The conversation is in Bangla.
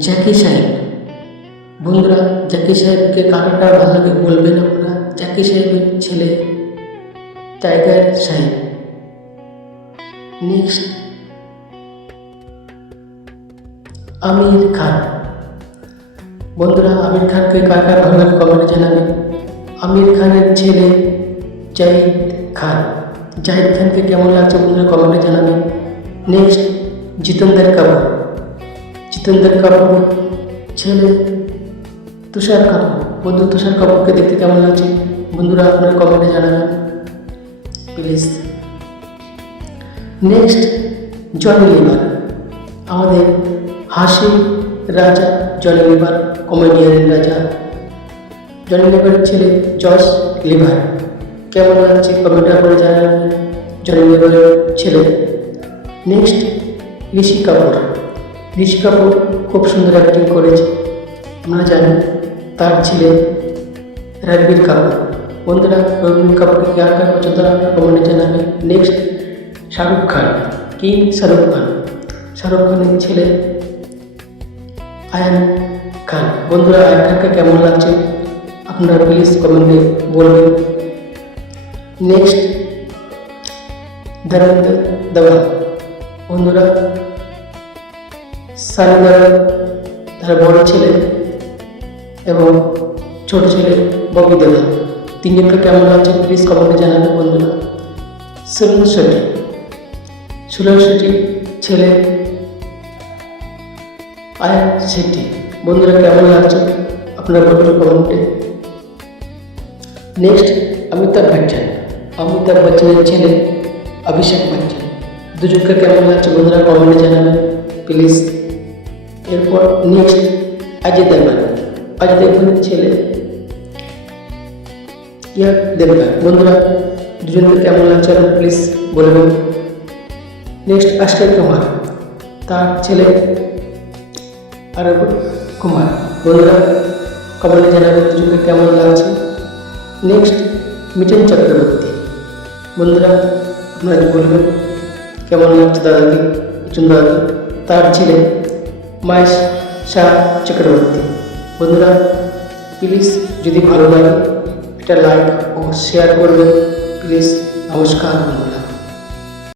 জ্যাকি সাহেব। বন্ধুরা, জ্যাকি সাহেবকে কার কার ভালো লাগে বলবেন আপনারা। জ্যাকি সাহেবের ছেলে টাইগার সাহেব। নেক্সট আমির খান। বন্ধুরা, আমির খানকে কার কার ভালো লাগে কমেন্টে জানাবেন। আমির খানের ছেলে জাহিদ খান। জাহিদ খানকে কেমন লাগছে বন্ধুরা কমেন্টে জানাবেন। নেক্সট জিতেন্দ্র কাপুর। জিতেন্দ্র কাপুর ছেলে তুষার কাপুর। বন্ধু, তুষার কাপুরকে দেখতে কেমন লাগছে বন্ধুরা আপনারা কমেন্টে জানাবেন প্লিজ। Next Johnny liver. আমাদের হাসি রাজা জনি লিভার, কমেডিয়ানের রাজা জনি লিভারের ছেলে জশ লিভার। কেমন লাগছে কমেন্টে আপনারা জানাবেন জনি লিভারের ছেলে। নেক্সট ঋষি কাপুর। ঋষি কাপুর খুব সুন্দর অ্যাক্টিং করেছে, আমরা জানি। তার ছেলে রণবীর কাপুর। বন্ধুরা, রণবীর কাপুরকে কার কার পছন্দ আপনারা কমেন্টে জানাবেন। Next Shahrukh Khan, king Shahrukh Khan. শাহরুখ খানের ছেলে আয়ান খান। বন্ধুরা, আয়ান খানকে কেমন লাগছে আপনারা প্লিজ কমেন্টে বলবেন। নেক্সট ধর্মেন্দ্র ধওয়ান। বন্ধুরা, সানি দেওয়াল তার বড় ছেলে এবং ছোট ছেলে ববি দেওয়াল। তিনজনকে কেমন লাগছে প্লিজ কমেন্টে জানাবেন বন্ধুরা। সুনীল শেট্টি। সুনীল শেট্টির ছেলে আয়ান শেট্টি। বন্ধুরা, কেমন লাগছে আপনারা বন্ধুরা কমেন্টে। নেক্সট অমিতাভ বচ্চন। অমিতাভ বচ্চনের ছেলে অভিষেক বচ্চন। দুজনকে কেমন লাগছে বন্ধুরা কমেন্টে জানাবেন প্লিজ। এরপর নেক্সট অজয় দেবগন। অজয় দেবগনের ছেলে দেবগন। বন্ধুরা, দুজনকে কেমন লাগছে আপনারা প্লিজ বলবেন। নেক্সট অক্ষয় কুমার, তার ছেলে আরব কুমার। বন্ধুরা, কমেন্টে জানাবেন দুজনকে কেমন লাগছে। নেক্সট মিঠুন চক্রবর্তী। বন্ধুরা, আপনারা বলবেন কেমন লাগছে দাদাকে, মিঠুন দাদাকে। তার ছেলে মহেশ শাহ চক্রবর্তী। বন্ধুরা, প্লিজ যদি ভালো লাগে একটা লাইক ও শেয়ার করবেন প্লিজ। নমস্কার বন্ধুরা।